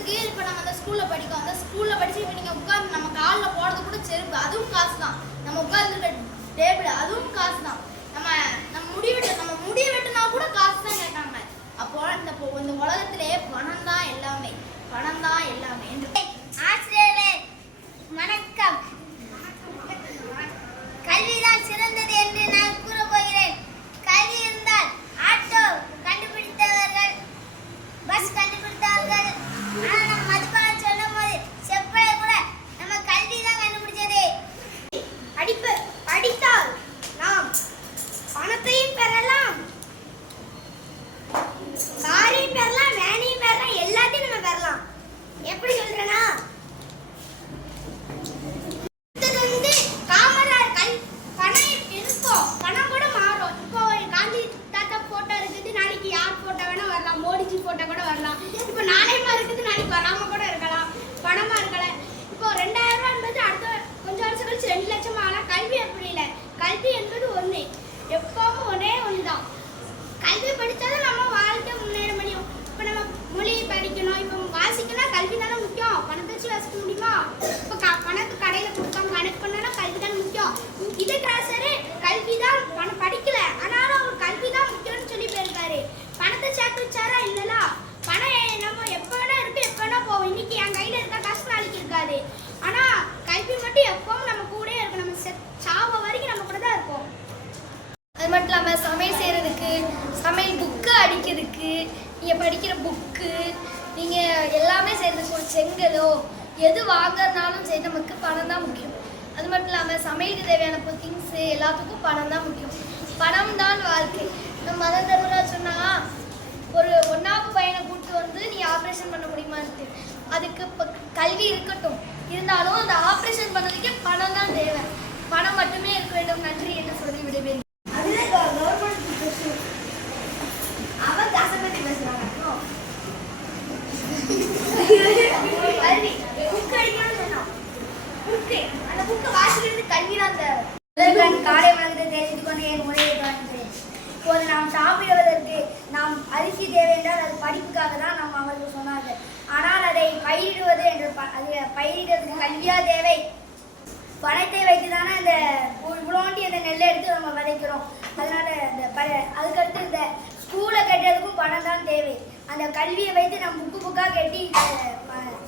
உதாரணத்துக்கு இப்போ நம்ம அந்த ஸ்கூலில் படிக்கும், அந்த ஸ்கூலில் படித்து இப்போ நீங்கள் உட்காந்து நம்ம காலில் போடுறது கூட செருப்பு, அதுவும் காசு தான். நம்ம உட்காந்துருக்க டேபிள் அதுவும் காசு தான். நம்ம முடி வெட்டினா கூட காசு தான் கேட்காங்க. அப்போ இந்த உலகத்திலே பணம் தான் எல்லாமே, பணம் தான் எல்லாமே என்று. ஆசிரியர்களே வணக்கம். கல்விதான் சிறந்தது என்று நான் கூற போகிறேன். கல்வி இருந்தால் ஆட்டோ கண்டுபிடித்தவர்கள், பஸ் கண்டுபிடித்தவர்கள், ஆனால் நம்ம மதுபானம் சொல்லும் போது செப்பலை கூட நம்ம கல்வி தான் கண்டுபிடிச்சது. படித்தால் நாம் பணத்தையும் பெறலாம், காரையும் பெறலாம், வேனையும் பெறலாம், எல்லாத்தையும் நம்ம பெறலாம். எப்படி சொல்றேன்னா, மோடிஜி போட்டோ கூட வரலாம். இப்போ நாணயமா இருக்குது, நாளைக்கு வராம கூட இருக்கலாம், பணமா இருக்கலாம். இப்போ 2000 ரூபாய் என்பது அடுத்த கொஞ்சம் வருஷம் கழிச்சு 2 லட்சம் ஆகலாம். கல்வி அப்படி இல்லை. கல்வி என்பது ஒண்ணு, எப்பவும் ஒரே ஒண்ணுதான். கல்வி படித்தாதான் நம்ம வாழ்க்கை முன்னேற முடியும். இப்போ நம்ம மொழி படிக்கணும், இப்போ வாசிக்கணும், கல்வி தானே முக்கியம். பணத்தை வச்சு வாசிக்க முடியுமா? இப்போ பணத்தை கடையில் கொடுக்காம கணக்கு பண்ணா கல்வி தானே முக்கியம். இது கிளாஸரு கல்வி தான், பணம் படிக்கல, ஆனாலும் அவர் கல்வி தான் முக்கியம்னு சொல்லி போயிருக்காரு. பணத்தை சேர்த்து வச்சாரா? இல்லலா. பணம் நம்ம எப்போ வேணா இருக்கு, எப்போ வேணா போவோம். இன்னைக்கு என் கையில இருக்கா காசு நாளைக்கு இருக்காது. ஆனா கல்வி மட்டும் எப்பவும் நம்ம கூட இருக்கு. நம்ம சாவ வரைக்கும் நம்ம கூட தான் இருப்போம். அது மட்டும் இல்லாமல் சமையல் செய்கிறதுக்கு, சமையல் புக்கு அடிக்கிறதுக்கு, நீங்கள் படிக்கிற புக்கு, நீங்கள் எல்லாமே செய்கிறதுக்கு ஒரு செங்கலோ எது வாங்குறதுனாலும் சரி நமக்கு பணம் தான் முக்கியம். அது மட்டும் இல்லாமல் சமையலுக்கு தேவையான திங்ஸு எல்லாத்துக்கும் பணம் தான் முக்கியம். பணம் தான் வாழ்க்கை. நம்ம மதர் தர்மராஜ் சொன்னால், ஒரு 1ஆவது பையனை கூப்பிட்டு வந்து நீ ஆப்ரேஷன் பண்ண முடியுமான்ட்டு. அதுக்கு இப்போ கல்வி இருக்கட்டும், இருந்தாலும் அந்த ஆப்ரேஷன் பண்ணதுக்கே பணம் தான் தேவை. பணம் மட்டுமே இருக்க வேண்டும். நன்றி என்று சொல்லி விடைபெறுகிறேன். காலை வணக்கத்தை தெரிவித்துக் கொண்டு என் உரையை தொடங்குகிறேன். இப்போது நாம் சாப்பிடுவதற்கு நாம் அரிசி தேவை என்றால் அது படிப்புக்காக தான் நாம் அவர்கள் சொன்னார்கள். ஆனால் அதை பயிரிடுவது என்று பயிரிடுவதற்கு கல்வியா தேவை. பணத்தை வைத்து தானே அந்த இவ்வளோண்டி அந்த நெல்லை எடுத்து நம்ம விதைக்கிறோம். அதனால அதுக்கடுத்து இந்த ஸ்கூலை கட்டுறதுக்கும் பணம் தான் தேவை. அந்த கல்வியை வைத்து நம்ம புக்காக கட்டி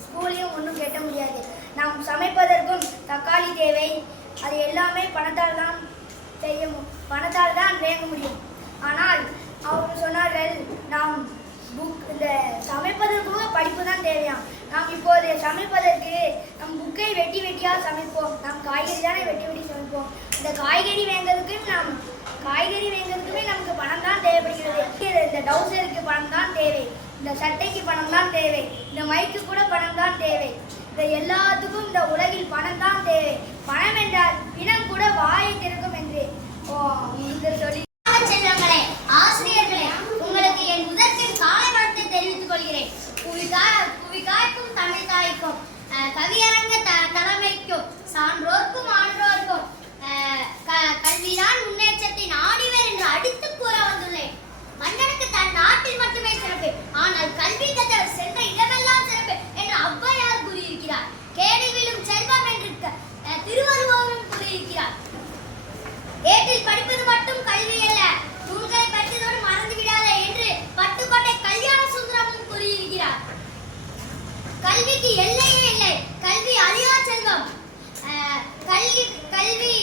ஸ்கூலையும் ஒன்றும் கட்ட முடியாது. நாம் சமைப்பதற்கும் தக்காளி தேவை. அது எல்லாமே பணத்தால் தான் பணத்தால் தான் வாங்க முடியும். ஆனால் அவங்க சொன்னார்கள், நாம் இந்த சமைப்பதற்கு படிப்பு தான் தேவையாம். நாம் இப்போது சமைப்பதற்கு நம் புக்கை வெட்டியாக சமைப்போம். நாம் காய்கறி தானே வெட்டி சமைப்போம். இந்த காய்கறி வாங்கிறதுக்குமே நமக்கு பணம் தான் தேவைப்படுகிறது. இந்த டவுசருக்கு பணம் தான் தேவை, இந்த சட்டைக்கு பணம் தான் தேவை, இந்த மைக்கு கூட பணம் தான் தேவை. இந்த எல்லாத்துக்கும் இந்த உலகில் பணம் தான் தேவை. பணம் என்றால் பிணம் கூட வாயை திறக்கும் என்று சொல்லி. செல்வங்களே, ஆசிரியர்களே, உங்களுக்கு என் முதற்கின் காலை வணக்கத்தை தெரிவித்துக் கொள்கிறேன். புவிகாய்க்கும் தமிழ் தாய்க்கும், கவியரங்க தலைமைக்கும், சான்றோர்க்கும் ஆன்றோர்க்கும் கல்விதான் முன்னேற்றத்தின் ஆணிவர் என்று அடித்து கூற வந்துள்ளேன். மன்னனுக்கு தன் நாட்டில் மட்டுமே சிறப்பு, ஆனால் கல்வி கற்றவர் சென்ற இடமெல்லாம் சிறப்பு என்று ஔவையார் கூறியிருக்கிறார். கேடில் விழும் செல்வம் என்று திருவள்ளுவரும் கூறியிருக்கிறார். ஏட்டில் படிப்பது மட்டும் கல்வி அல்ல, தூண்களை படித்ததோடு மறந்து விடாத என்று பட்டுக்கோட்டை கல்யாண சுந்தரமும் கூறியிருக்கிறார். கல்விக்கு எல்லையே இல்லை, கல்வி அழியா செல்வம். கல்வி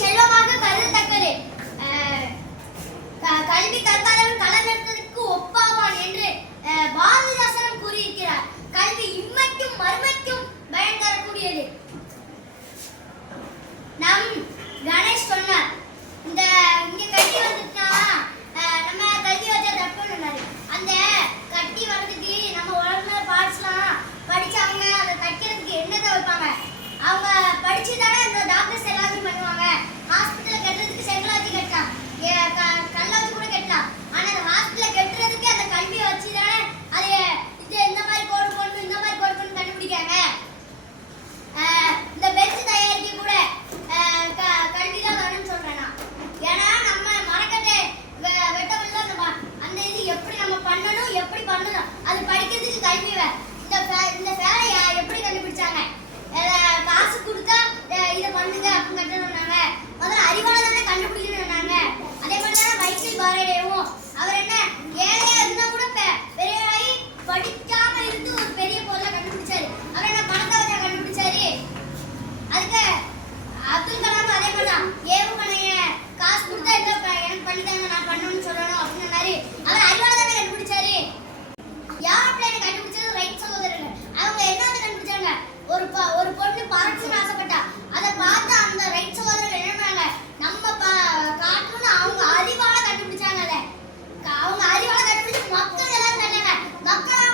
செல்வமாக கருதத்தக்கது. கல்வி கற்காதவன் கலந்தற்கு ஒப்பாவான் என்று பாரதிதாசனும் கூறியிருக்கிறார். கல்வி இம்மைக்கும் மறுமைக்கும் பயன் தரக்கூடியது. நம் கணேஷ் சொன்னார், இங்க கட்டி வந்துட்டா நம்ம கல்வி வச்சா தப்புன்னு. அந்த கட்டி வர்றதுக்கு நம்ம உடம்புல பார்ட்ஸ்லாம் படிச்சு அவங்க அதை தைக்கிறதுக்கு என்னத்தை வைப்பாங்க? அவங்க படிச்சு தானே அந்த டாக்டர்ஸ் எல்லாத்தையும் பண்ணுவாங்க. ஹாஸ்பிட்டல் கட்டுறதுக்கு செங்கல் வச்சு கட்டலாம், கல்ல வச்சு கூட கட்டலாம். ஆனா அந்த ஹாஸ்பிட்டல் கட்டுறதுக்கு அந்த கல்வியை வச்சு தானே அது இந்த மாதிரி கோடு போடணும், இந்த மாதிரி கோடு போடணும் கண்டுபிடிக்காங்க. இந்த பெஞ்ச் தயாரிக்க கூட கல்வி தான் வேணும்னு சொல்றேன் நான். ஏன்னா நம்ம மரக்கட்டை வெட்டவில்லை, அந்த இது எப்படி நம்ம பண்ணணும் அடையவும். அவர் என்ன ஏழையா இருந்தா கூட பெரியாயி படிக்காம இருந்து ஒரு பெரிய பொருளை கண்டுபிடிச்சாரு. அவர் என்ன பணத்தை வச்சா கண்டுபிடிச்சாரு? அதுக்கு அப்துல் கலாம் அதே மாதிரிதான் ஏவுகணைய காசு கொடுத்தா எனக்கு பண்ணித்தாங்க நான் பண்ணணும்னு சொல்லணும் அப்படின்னு அவர் அறிவால தானே கண்டுபிடிச்சாரு. ஏரோப்ளேனை கண்டுபிடிச்சது ரைட் சகோதரர்கள். அவங்க என்ன கண்டுபிடிச்சாங்க? ஒரு பொண்ணு பறக்கணும்னு ஆசைப்பட்டா. அதை பார்த்து அந்த ரைட் சகோதரர்கள் என்ன பண்ணாங்க? நம்ம காட்டணும்னு அவங்க அறிவால கண்டுபிடிச்சாங்க. அதை அவங்க அறிவால கண்டுபிடிச்சு மக்கள் எல்லாரும் பண்ணாங்க. மக்கள்